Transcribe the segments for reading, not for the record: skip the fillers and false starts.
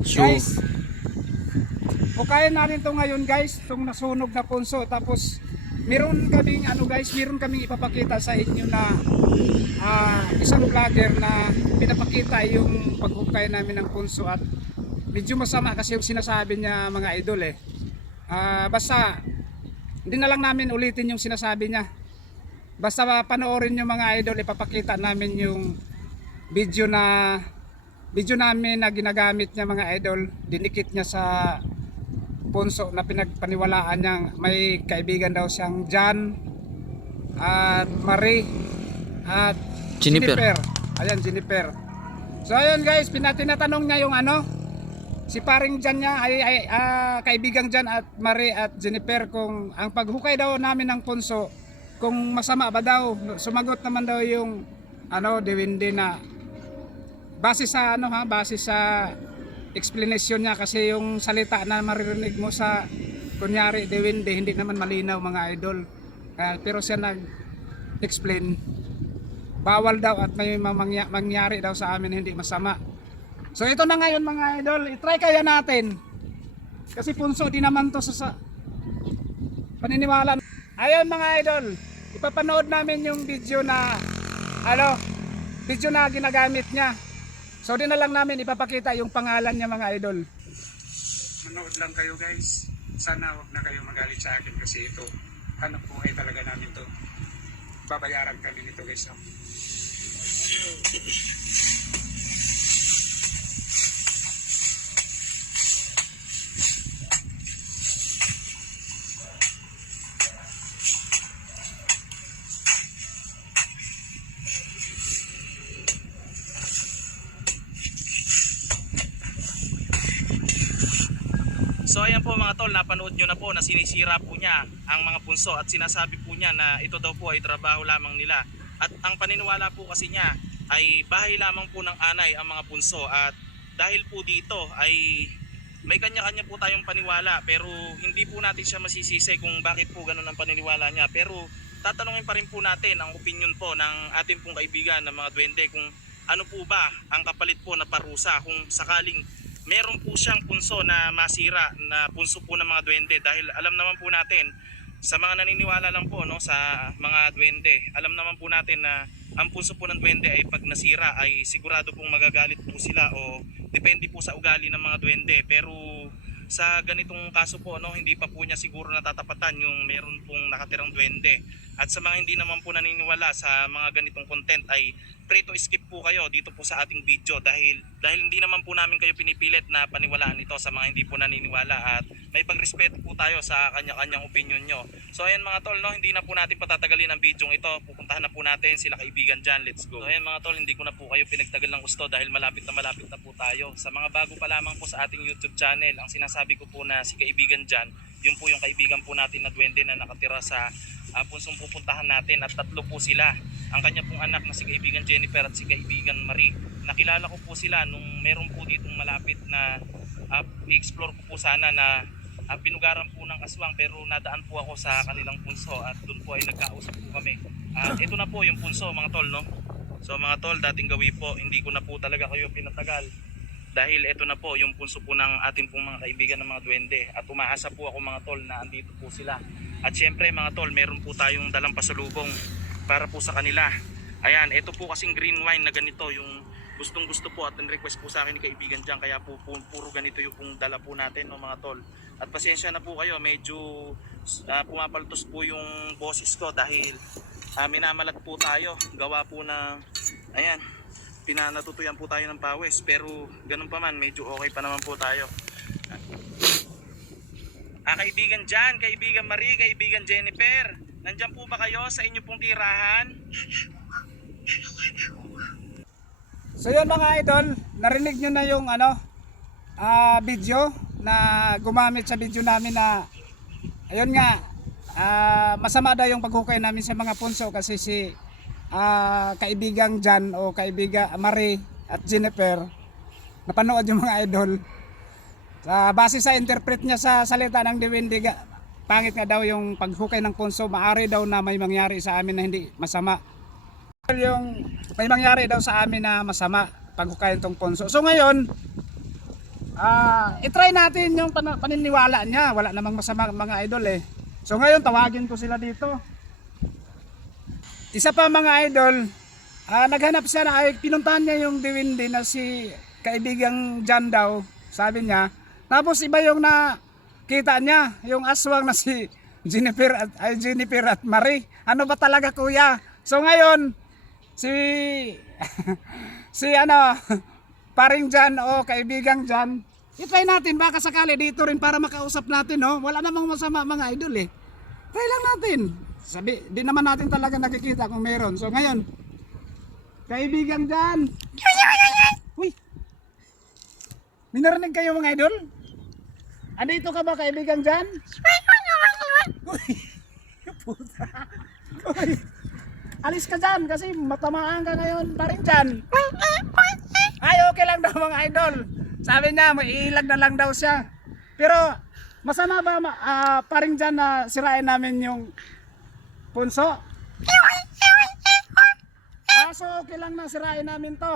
So, Guys, hukayin natin to ngayon guys, itong nasunog na punso. Tapos meron kaming meron kaming ipapakita sa inyo na isang vlogger na pinapakita yung paghukay namin ng punso at medyo masama kasi yung sinasabi niya mga idol eh. Basta hindi na lang namin ulitin yung sinasabi niya. Basta panoorin nyo mga idol, ipapakita namin yung video namin na ginagamit niya mga idol. Dinikit niya sa punso na pinagpaniwalaan niya. May kaibigan daw siyang John at Marie at Jennifer. Ayan, Jennifer. So ayun guys, tinatanong niya yung si paring John niya ay kaibigang John at Marie at Jennifer kung ang paghukay daw namin ng punso kung masama ba daw. Sumagot naman daw yung Dewinde na base sa base sa explanation niya, kasi yung salita na maririnig mo sa kunyari Dewinde hindi naman malinaw mga idol. Pero siya nag-explain bawal daw at may mangyari daw sa amin hindi masama. So ito na ngayon mga idol, i-try kaya natin. Kasi punso din naman to sa paniniwala. Ayun mga idol, ipapanood namin yung video na ginagamit niya. So din na lang namin ipapakita yung pangalan niya mga idol. Manood lang kayo guys. Sana wag na kayo magalit sa akin kasi ito hanap buhay talaga namin to. Babayaran kami nito guys. So ayan po mga tol, napanood nyo na po na sinisira po niya ang mga punso at sinasabi po niya na ito daw po ay trabaho lamang nila. At ang paniniwala po kasi niya ay bahay lamang po ng anay ang mga punso, at dahil po dito ay may kanya-kanya po tayong paniwala, pero hindi po natin siya masisisi kung bakit po ganun ang paniniwala niya. Pero tatanungin pa rin po natin ang opinion po ng ating pong kaibigan ng mga duwende kung ano po ba ang kapalit po na parusa kung sakaling meron po siyang punso na masira na punso po ng mga duwende. Dahil alam naman po natin sa mga naniniwala lang po sa mga duwende, alam naman po natin na ang punso po ng duwende ay pag nasira ay sigurado pong magagalit po sila, o depende po sa ugali ng mga duwende. Pero sa ganitong kaso po hindi pa po niya siguro natatapatan yung meron pong nakatirang duwende. At sa mga hindi naman po naniniwala sa mga ganitong content ay pre to skip po kayo dito po sa ating video, dahil hindi naman po namin kayo pinipilit na paniwalaan ito sa mga hindi po naniniwala, at may pagrespeto po tayo sa kanya-kanyang opinion nyo. So ayan mga tol, hindi na po natin patatagalin ang video ito. Pupuntahan na po natin sila kaibigan dyan. Let's go. So ayan mga tol, hindi ko na po kayo pinagtagal ng gusto dahil malapit na po tayo. Sa mga bago pa lamang po sa ating YouTube channel, ang sinasabi ko po na si kaibigan dyan, yun po yung kaibigan po natin na duwende na nakatira sa punsong pupuntahan natin, at tatlo po sila. Ang kanya pong anak na si kaibigan Jennifer at si kaibigan Marie. Nakilala ko po sila nung meron po ditong malapit na i-explore ko po sana na pinugaran po ng aswang, pero nadaan po ako sa kanilang punso at doon po ay nagkausap po kami. At ito na po yung punso mga tol, no? So mga tol, dating gawi po, hindi ko na po talaga kayo pinatagal dahil ito na po yung punso po ng ating pong mga kaibigan ng mga duwende, at umaasa po ako mga tol na andito po sila. At syempre mga tol, meron po tayong dalang pasalubong para po sa kanila. Ayan, ito po kasing green wine na ganito yung gustong gusto po at request po sa akin ni kaibigan dyan, kaya po puro ganito yung pong dala po natin, no mga tol. At pasensya na po kayo, medyo pumapaltos po yung boses ko dahil minamalat po tayo, gawa po na ayan, pinanatutuyan po tayo ng pawis, pero ganun pa man, medyo okay pa naman po tayo. Kaibigan dyan, kaibigan Marie, kaibigan Jennifer, nandyan po ba kayo sa inyo pong tirahan? So yun mga idol, narinig nyo na yung video na gumamit sa video namin na ayun nga, masama daw yung paghukay namin sa mga punso kasi si kaibigang Jan o kaibigan Marie at Jennifer, napanood yung mga idol. Base sa interpret niya sa salita ng Dewende, pangit nga daw yung paghukay ng punso, maaari daw na may mangyari sa amin na hindi masama. Yung may mangyari daw sa amin na masama paghukay itong punso. So ngayon, itry natin yung paniniwala niya. Wala namang masama mga idol eh. So ngayon tawagin ko sila dito. Isa pa mga idol, naghanap siya na ay pinuntahan niya yung Diwindi na si kaibigang John daw, sabi niya. Tapos iba yung nakita niya, yung aswang na si Jennifer at Marie. Ano ba talaga kuya? So ngayon si paring John o kaibigang John, i-try natin baka sakali dito rin para makausap natin, no? Wala namang masama mga idol eh. Try lang natin. Di naman natin talaga nakikita kung meron. So ngayon, kaibigang John. Uy. May narinig kayo mga idol? Andito ka ba kaibigang John? Uy. Puta. Uy. Alis ka dyan kasi matamaan ka ngayon pa rin dyan. Ay okay lang daw mga idol. Sabi niya maiilag na lang daw siya. Pero masama ba pa rin dyan na sirain namin yung punso? So okay lang na sirain namin to.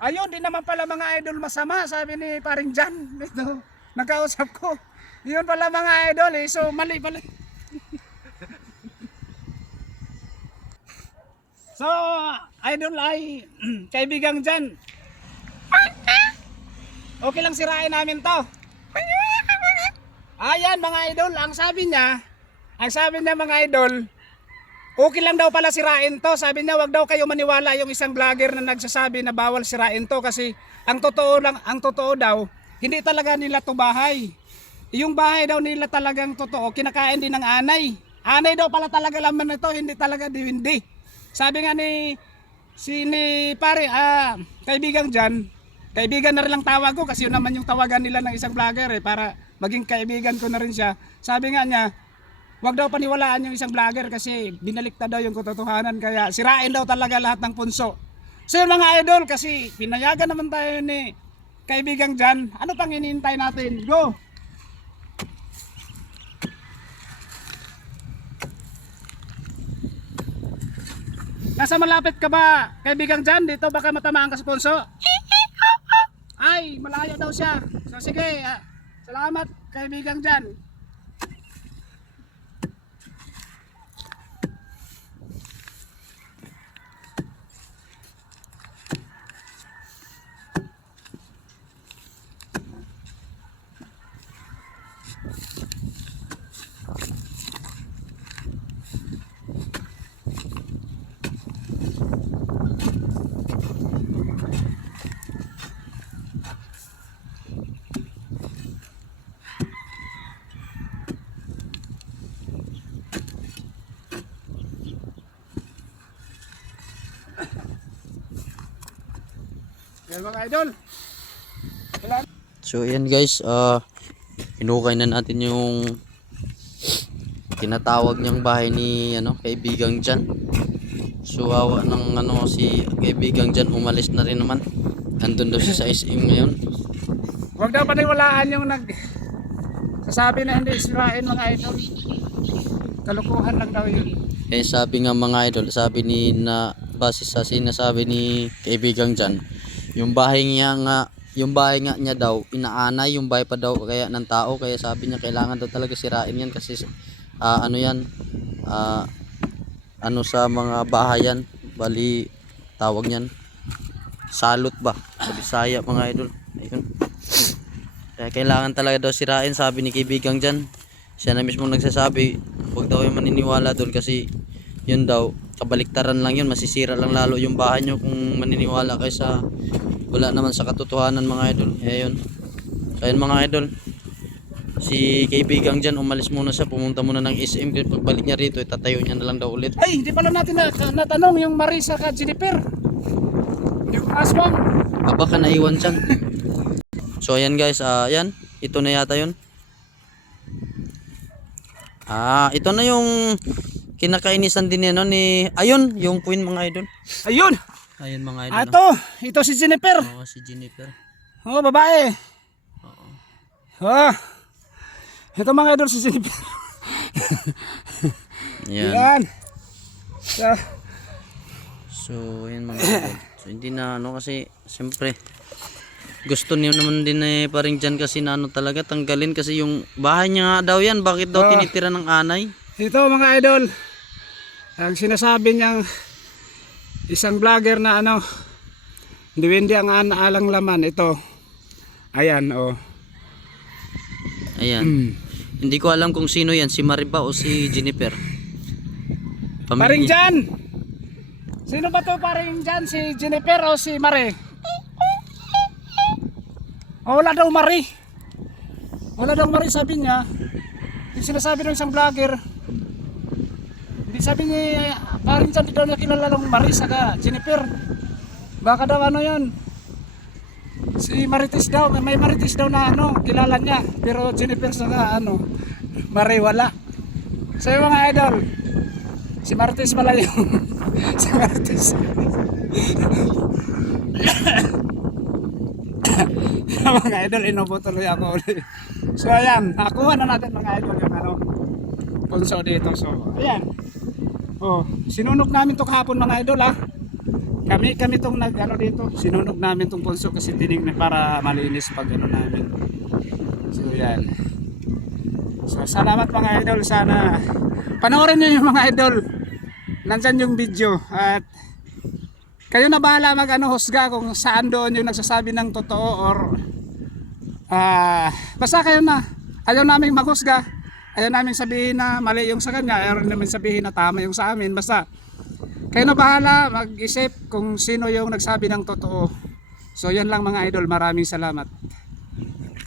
Ayun, di naman pala mga idol masama, sabi ni paring Jan. Ito, nagkausap ko. Yun pala mga idol eh, so mali pala. So, idol ay kaibigang Jan. Okay lang sirain namin to. Ayan mga idol, ang sabi niya mga idol, okay lang daw pala sirain to. Sabi niya wag daw kayo maniwala yung isang vlogger na nagsasabi na bawal sirain to kasi ang totoo daw, hindi talaga nila to bahay. Yung bahay daw nila talagang totoo, kinakain din ng anay. Anay daw pala talaga laman nito, hindi talaga diwindi. Sabi nga ni pare, kaibigang Jan, kaibigan na rin lang tawag ko kasi yun naman yung tawagan nila ng isang vlogger eh, para maging kaibigan ko na rin siya. Sabi nga niya, wag daw paniwalaan yung isang vlogger kasi binaliktad daw yung katotohanan kaya sirain daw talaga lahat ng punso. So yun mga idol, kasi pinayagan naman tayo ni kaibigang Jan, ano pang hinihintay natin? Go! Nasa malapit ka ba kaibigang Jan? Dito baka matamaan ka sa punso? Ay, malayo daw siya. So sige, salamat kaibigang Jan. Yan mga idol. So ayan guys, hinukay na natin yung tinatawag niyang bahay ni kaibigang Jan. So awa ng si kaibigang Jan, umalis na rin naman. Andun daw siya sa SM ngayon. Huwag daw paniwalaan yung sasabi na hindi sirain mga idol. Kalukuhan lang daw yun. Eh sabi nga mga idol, base sa sinasabi ni kaibigang Jan, yung bahay nga niya daw inaanay, yung bahay pa daw kaya ng tao, kaya sabi niya kailangan daw talaga sirain yan kasi sa mga bahayan, bali tawag niyan salot ba sa Bisaya mga idol. Ayun, kaya kailangan talaga daw sirain, sabi ni kaibigang Jan. Siya na mismo nagsasabi huwag daw yung maniniwala doon kasi yun daw kabaliktaran lang yun, masisira lang lalo yung bahay nyo kung maniniwala kaysa wala naman sa katotohanan mga idol. Ayun, so ayun mga idol, si kaibigang Jan umalis muna siya, pumunta muna ng SM. Pagbalik niya rito itatayo niya na lang daw ulit. Ay, hindi pala natin natanong yung Marisa ka Jennifer, yung aswang. Baka naiwan siya. So ayan guys, yan, ito na yata yun. Ito na yung kinakainisan din ni ayun, yung queen mga idol. Ayun. Ayun mga idol. Ito si Jennifer. Oo, si Jennifer. Oh, babae. Oo. Ito mga idol si Jennifer. Yan. Yan. So, yun mga idol. So, hindi na kasi siyempre Gusto niyo naman din paring dyan kasi na ano talaga tanggalin kasi yung bahay niya nga daw yan. Bakit daw Oh. tinitira ng anay? Ito mga idol, ang sinasabi niyang isang vlogger na ano, hindi ang alang laman. Ito, ayan oh. Ayan. Hindi ko alam kung sino yan, si Mariba o si Jennifer. Paring Jan! Sino ba to paring Jan? Si Jennifer o si Mare? Oh, wala daw Mare. Wala daw Mare sabi niya. Yung sinasabi ng isang vlogger. Hindi sabi ni paring Jan, di daw niya kilala ng Mare saka Jennifer. Baka daw ano yun. Si Marites daw, may Marites daw na ano, kilala niya. Pero Jennifer saka ano, Mare wala. So yung mga idol, si Marites pala yung si Marites. Mga idol, inubutuloy ako ulit. So ayan, nakuha na natin mga idol yung ano, punso dito. So ayan. Oh, sinunog namin to kahapon mga idol ha. Kami tong nag ano dito, sinunog namin tong punso kasi tinignan para malinis pag ano namin. So yan. So salamat mga idol, sana panoorin niyo yung mga idol. Nandyan yung video at kayo na bahala mag ano, husga kung saan doon yung nagsasabi ng totoo or basta kayo na. Ayaw naming maghusga. Ayaw naming sabihin na mali yung sa kanya, ayaw namin sabihin na tama yung sa amin. Basta kayo na bahala mag-isip kung sino yung nagsabi ng totoo. So yan lang mga idol, maraming salamat.